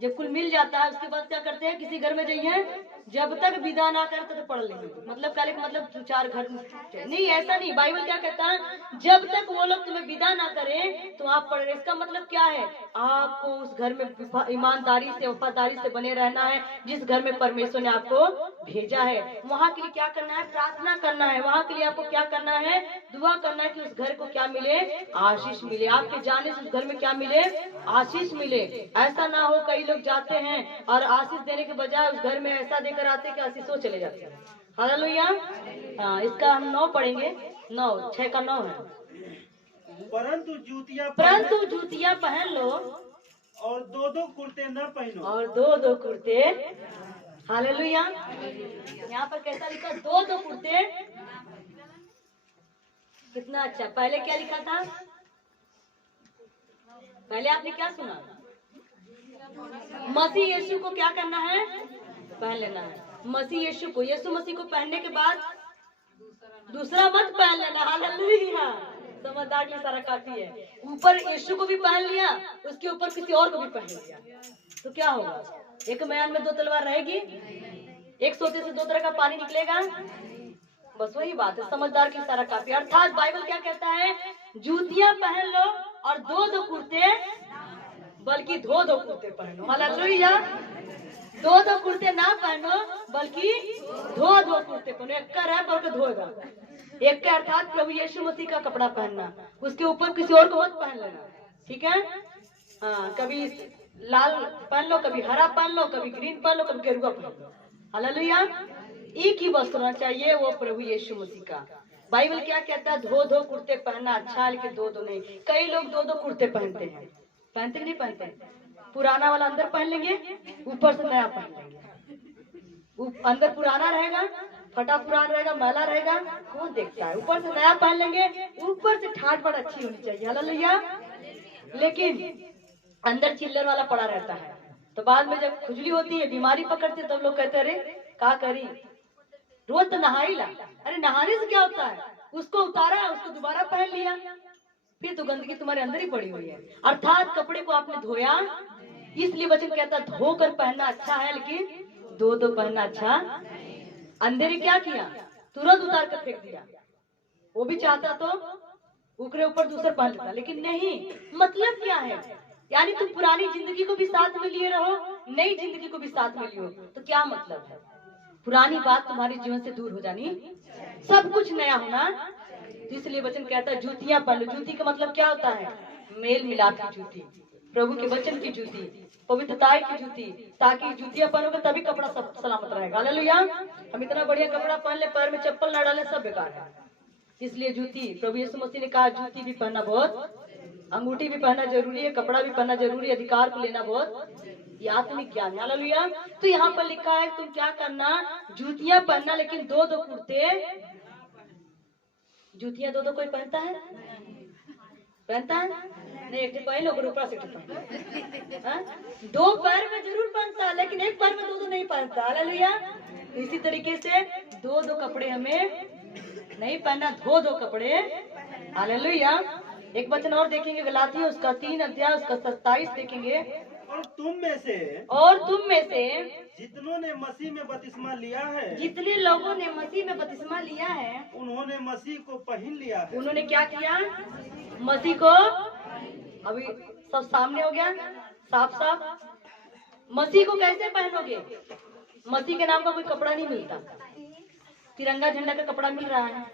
जब कुल मिल जाता है उसके बाद क्या करते हैं, किसी घर में जाइए, जब तक विदा ना करते तो पढ़ लेंगे, मतलब काले मतलब 4 घर नहीं, ऐसा नहीं। बाइबल क्या कहता है, जब तक वो लोग तुम्हें विदा ना करें तो आप पढ़ रहे। इसका मतलब क्या है, आपको उस घर में ईमानदारी से वफादारी से बने रहना है, जिस घर में परमेश्वर ने आपको भेजा है। वहाँ के लिए क्या करना है, प्रार्थना करना है। वहाँ के लिए आपको क्या करना है, दुआ करना है कि उस घर को क्या मिले, आशीष मिले। आपके जाने से उस घर में क्या मिले, आशीष मिले। ऐसा ना हो कई लोग जाते हैं और आशीष देने के बजाय उस घर में ऐसा देकर आते हैं कि आशीषों चले जाते हैं। हालेलुया। हाँ, इसका हम 9 पढ़ेंगे, 9 6 का 9 है। परंतु जूतियाँ पहन लो और 2-2 कुर्ते न पहनो, और 2-2 कुर्ते। हालेलुया। यहाँ पर कैसा लिखा, 2-2 कुर्ते। कितना अच्छा। पहले क्या लिखा था, पहले आपने क्या सुना, मसीह यीशु को क्या करना है, पहन लेना है। मसीह यीशु को, यीशु मसीह को पहनने के बाद दूसरा मत पहन लेना। हालेलुया। समझदार की सारा काफी है। ऊपर यीशु को भी पहन लिया, उसके ऊपर किसी और को भी पहन लिया, तो क्या होगा, एक म्यान में 2 तलवार रहेगी, एक सोते से 2 तरह का पानी निकलेगा। बस वही बात है, समझदार की सारा काफी। अर्थात बाइबल क्या कहता है, जूतियां पहन लो और 2-2 कुर्ते, बल्कि 2-2 कुर्ते पहनो। हालेलुया। 2-2 कुर्ते ना पहनो, बल्कि 2-2 कुर्ते पहनो। एक का है बल्कि धोएगा, एक का अर्थात प्रभु यीशु मसीह का कपड़ा पहनना, उसके ऊपर किसी और को मत पहन लेना, ठीक है? हाँ, कभी लाल पहन लो, कभी हरा पहन लो, कभी ग्रीन पहन लो, कभी गेरुआ पहन लो। हालेलुया। एक ही वस्त्र होना चाहिए, वो प्रभु यीशु मसीह का। बाइबल क्या कहता है, 2-2 कुर्ते पहनना अच्छा है, लेकिन 2-2 नहीं। कई लोग 2-2 कुर्ते पहनते हैं, पहनते नहीं पहनते, पुराना वाला अंदर पहन लेंगे, ऊपर से नया पहन लेंगे। अंदर पुराना रहेगा, फटा पुराना रहेगा, मैला रहेगा, कौन देखता है। ऊपर से नया पहन लेंगे, ऊपर से ठाट बाट अच्छी होनी चाहिए। हालेलुया। लेकिन अंदर चिल्लर वाला पड़ा रहता है, तो बाद में जब खुजली होती है, बीमारी पकड़ती है, तो लोग कहते हैं, अरे क्या करी, रोज तो नहा ही ला। अरे नहाने से क्या होता है, उसको उतारा, उसको दोबारा पहन लिया, फिर तो गंदगी तुम्हारे अंदर ही पड़ी हुई है। अर्थात कपड़े को आपने धोया, इसलिए वचन कहता है धोकर पहनना अच्छा है, लेकिन 2-2 पहनना अच्छा। अंधे ने क्या किया, तुरंत उतार कर फेंक दिया। वो भी चाहता तो ऊपरे ऊपर दूसरा पहन लेता, लेकिन नहीं। मतलब क्या है, यानी तुम पुरानी जिंदगी को भी साथ में लिए रहो, नई जिंदगी को भी साथ में लियो, तो क्या मतलब है, पुरानी बात तुम्हारे जीवन से दूर हो जानी, सब कुछ नया होना। तो इसलिए वचन कहता है जूतियां पहनो। जूती का मतलब क्या होता है, मेल मिलाप की जूती, प्रभु के वचन की जूती, पवित्रता की जूती। ताकि जूतियां पहनोगे तभी कपड़ा सब सलामत रहेगा। हालेलुया। हम इतना बढ़िया कपड़ा पहन ले, पैर में चप्पल ना डाले, सब बेकार है। इसलिए जूती, प्रभु यीशु मसीह ने कहा जूती भी पहनना बहुत, अंगूठी भी पहनना जरूरी है, कपड़ा भी पहनना जरूरी है, अधिकार को लेना बहुत, ये आत्मिक ज्ञान। हालेलुया। तो यहाँ पर लिखा है तुम क्या करना, जूतियां पहनना, लेकिन 2-2 कुर्ते। जूतियां 2-2 कोई पहनता है, पहनता है नहीं, एक पहन लो, ऊपर से पहन। 2 पैर में जरूर पहनता है, लेकिन एक पैर में 2-2 नहीं पहनता। हालेलुया। इसी तरीके से 2-2 कपड़े हमें नहीं पहनना, 2-2 कपड़े। हालेलुया। एक वचन और देखेंगे, गलातियों उसका 3 अध्याय उसका 27 देखेंगे। और तुम में से जितनों ने मसीह में बपतिस्मा लिया है, जितने लोगों ने मसीह में बपतिस्मा लिया है, उन्होंने मसीह को पहन लिया है। उन्होंने क्या किया? मसीह को। अभी सब सामने हो गया, साफ साफ। मसीह को कैसे पहनोगे? मसीह के नाम का कोई कपड़ा नहीं मिलता। तिरंगा झंडा का कपड़ा मिल रहा है।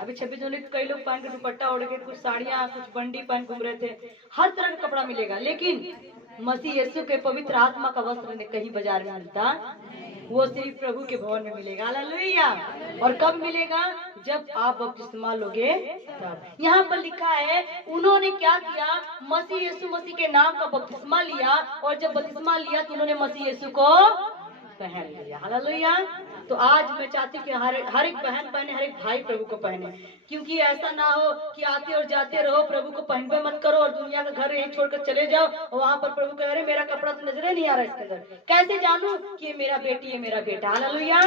अभी 26 जनवरी को कई लोग पहन के दुपट्टा ओढ़ के, कुछ साड़ियाँ, कुछ बंडी पहन घूम रहे थे। हर तरह का कपड़ा मिलेगा, लेकिन मसीह यीशु के पवित्र आत्मा का वस्त्र ने कहीं बाजार में मिलता, वो सिर्फ प्रभु के भवन में मिलेगा। हालेलुया। और कब मिलेगा? जब आप बपतिस्मा लोगे तब। यहाँ पर लिखा है उन्होंने क्या किया? मसीह यीशु मसीह के नाम का बपतिस्मा लिया, और जब बपतिस्मा लिया तो उन्होंने मसीह यीशु को पहन लिया। हालेलुया। तो आज मैं चाहती हूँ कि हर एक बहन पहने, हर एक भाई प्रभु को पहने, क्योंकि ऐसा ना हो कि आते और जाते रहो, प्रभु को पहनबे मत करो और दुनिया का घर यहीं छोड़कर चले जाओ, और वहाँ पर प्रभु कह रहे मेरा कपड़ा तो नजरे नहीं आ रहा इसके अंदर, कैसे जानूं कि ये मेरा बेटी है, मेरा बेटा। हालेलुया।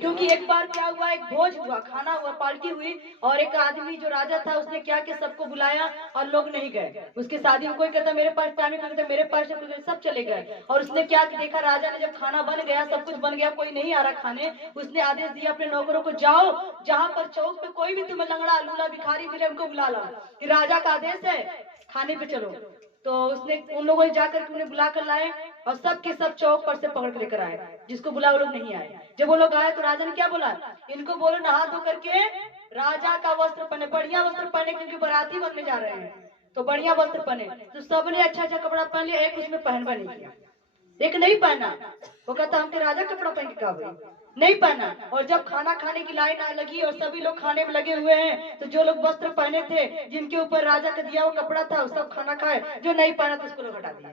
क्योंकि एक बार क्या हुआ, एक भोज हुआ, खाना हुआ, पार्टी हुई, और एक आदमी जो राजा था उसने क्या किया, सबको बुलाया और लोग नहीं गए। उसकी शादी में कोई कहता मेरे पास टाइम है, कोई कहता मेरे पास, सब चले गए। और उसने क्या देखा, राजा ने जब खाना बन गया, सब कुछ बन गया, कोई नहीं आ रहा खाने, उसने आदेश दिया अपने नौकरों को, जाओ जहाँ पर चौक पे कोई भी तुम्हें लंगड़ा लूला भिखारी मिले उनको बुला लो, कि राजा का आदेश है, खाने पे चलो। तो उसने उन लोगों ने जाकर उन्हें बुला कर लाए, और सब के सब चौक पर से पकड़ कर लेकर आए। जिसको बुला वो लोग नहीं आए। जब वो लोग आए तो राजा ने क्या बोला, इनको बोलो नहा धो करके राजा का वस्त्र पहने, बढ़िया वस्त्र पहने, क्योंकि बाराती बनने जा रहे हैं, तो बढ़िया वस्त्र पहने। तो सबने अच्छा अच्छा कपड़ा पहन लिया, एक उसमें पहनवा नहीं किया, एक नहीं पहना। वो कहता हमके राजा कपड़ा पहन के क्या हुआ, नहीं पहना। और जब खाना खाने की लाइन आ लगी और सभी लोग खाने में लगे हुए हैं, तो जो लोग वस्त्र पहने थे, जिनके ऊपर राजा का दिया हुआ कपड़ा था, सब खाना खाए, जो नहीं पहना था उसको लोग हटा दिए।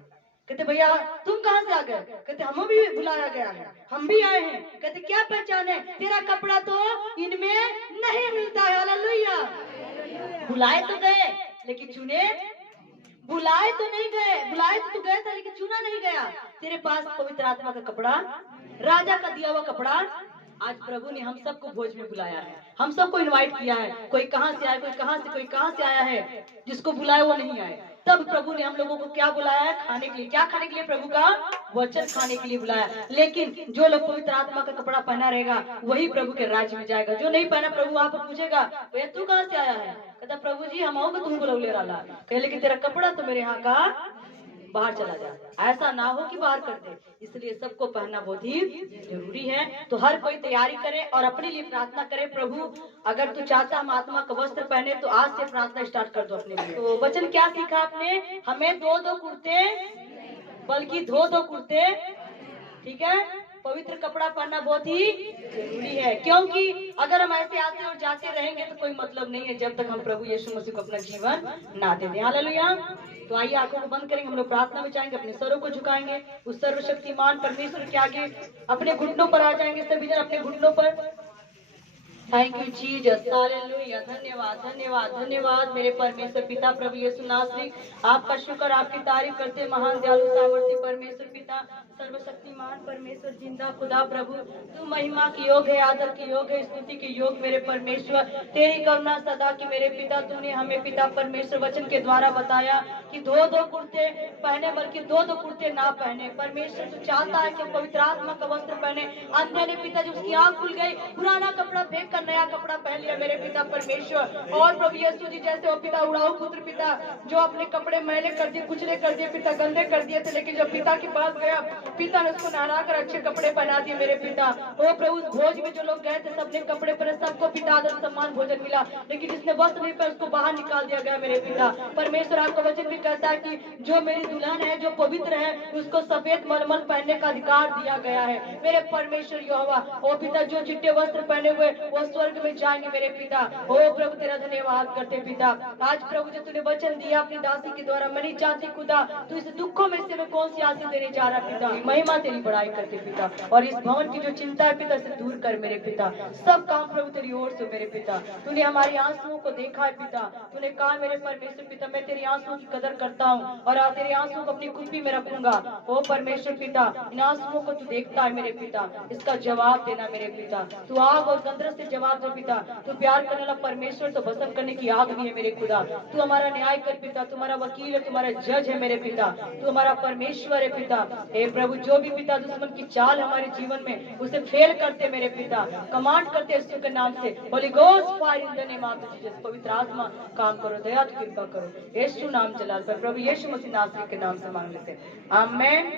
कहते भैया तुम कहाँ से आ गए? कहते हमें भी बुलाया गया है, हम भी आए हैं। कहते क्या पहचान है? तेरा कपड़ा तो इनमें नहीं मिलता है। हालेलुया। बुलाए तो गए लेकिन चुने, बुलाए तो नहीं गए, बुलाए तो गए था लेकिन चुना नहीं गया। तेरे पास पवित्र आत्मा का कपड़ा, राजा का दिया हुआ कपड़ा। आज प्रभु ने हम सबको भोज में बुलाया है, हम सबको इनवाइट किया है। कोई कहाँ से आया, कोई कहाँ से, कोई कहाँ से आया है, जिसको बुलाया वो नहीं आए। तब प्रभु ने हम लोगों को क्या बुलाया है? खाने के लिए। क्या खाने के लिए? प्रभु का वचन खाने के लिए बुलाया। लेकिन जो लोग पवित्र आत्मा का कपड़ा पहना रहेगा वही प्रभु के राज्य में जाएगा। जो नहीं पहना, प्रभु वहां पर पूछेगा भैया तू कहाँ से आया है? कहता प्रभु जी हम आओगे तुमको लोग ले रहा, कहे लेकिन तेरा कपड़ा तो मेरे यहाँ का बाहर चला जा। ऐसा ना हो कि बाहर कर दे, इसलिए सबको पहनना बहुत ही जरूरी है। तो हर कोई तैयारी करे और अपने लिए प्रार्थना करे, प्रभु अगर तू चाहता हम आत्मा का वस्त्र पहने तो आज से प्रार्थना स्टार्ट कर दो अपने लिए। तो वचन क्या सीखा आपने? हमें 2-2 कुर्ते, बल्कि 2-2 कुर्ते, ठीक है, पवित्र कपड़ा पहनना बहुत ही जरूरी है। क्योंकि अगर हम ऐसे आते और जाते रहेंगे तो कोई मतलब नहीं है, जब तक हम प्रभु यीशु मसीह को अपना जीवन ना दे दें। हालेलुया। तो आइए आंखों को बंद करेंगे, हम लोग प्रार्थना में जाएंगे, अपने सरों को झुकाएंगे, उस सर्वशक्तिमान परमेश्वर के आगे अपने घुटनों पर आ जाएंगे, सभी जन अपने घुटनों पर। Thank you Jesus, hallelujah. धन्यवाद धन्यवाद धन्यवाद मेरे परमेश्वर पिता प्रभु यीशु नासरी, आपका शुक्र, आपकी तारीफ करते महान दयालु सामर्थी परमेश्वर पिता, सर्वशक्तिमान परमेश्वर, जिंदा खुदा प्रभु, तू महिमा की योग है, आदर की योग है, स्तुति की योग मेरे परमेश्वर। तेरी करुणा सदा की मेरे पिता, तूने हमें पिता परमेश्वर वचन के द्वारा बताया कि 2-2 कुर्ते पहने, बल्कि 2-2 कुर्ते ना पहने। परमेश्वर तू चाहता है कि पवित्र आत्मा का वस्त्र पहने। अंधे ने पिता जब उसकी आंख खुल गई, पुराना कपड़ा फेंक कर नया कपड़ा पहन लिया मेरे पिता परमेश्वर। और प्रभु यीशु जी जैसे वो पिता उड़ाऊ पुत्र पिता जो अपने कपड़े मैले कर दिए, कुचले कर दिए पिता, गंदे कर दिए थे, लेकिन जब पिता के पास गया पिता ने उसको नहला कर अच्छे कपड़े पहना दिए मेरे पिता। ओ प्रभु उस भोज में जो लोग गए थे सबने कपड़े पहने, सबको पिता आदर सम्मान भोजन मिला, लेकिन जिसने वस्त्र नहीं पहना उसको बाहर निकाल दिया गया मेरे पिता परमेश्वर। आपका वचन भी कहता है कि जो मेरी दुल्हन है, जो पवित्र है, उसको सफेद मलमल पहनने का अधिकार दिया गया है मेरे परमेश्वर यहोवा। ओ पिता जो चिट्टे वस्त्र पहने हुए वो स्वर्ग में जाएंगे मेरे पिता। ओ प्रभु तेरा धन्यवाद करते पिता। आज प्रभु जो तूने वचन दिया अपनी दासी के द्वारा, मैं नहीं चाहती खुदा तू इस दुखों में से मैं कौन सी आशीष देने जा रहा पिता, महिमा तेरी बड़ाई करते पिता। और इस भवन की जो चिंता है पिता से दूर कर मेरे पिता, सब काम प्रभु तेरी ओर से मेरे पिता। तूने हमारी आंसुओं को देखा है पिता, तूने कहा मेरे परमेश्वर पिता मैं तेरी आंसुओं की कदर करता हूँ और तेरे आंसुओं को अपनी कुप्पी में रखूंगा। ओ परमेश्वर पिता इन आंसुओं को तू देखता है मेरे पिता, इसका जवाब देना मेरे पिता। तू आग और गंधरस से जवाब दे पिता। तू प्यार करने वाला परमेश्वर तो भस्म करने की आग भी है मेरे खुदा। तू हमारा न्याय कर पिता, तुम्हारा वकील है, तुम्हारा जज है मेरे पिता, तू हमारा परमेश्वर है पिता। हे प्रभु, जो भी पिता दुश्मन की चाल हमारे जीवन में उसे फेल करते मेरे पिता, कमांड करते यीशु के नाम से, Holi ghost fire in the name of Jesus. पवित्र आत्मा काम करो, दया की कृपा करो, यीशु नाम जलाल पर प्रभु यीशु मसीह नासरी के नाम से मांग लेते हैं, आमेन।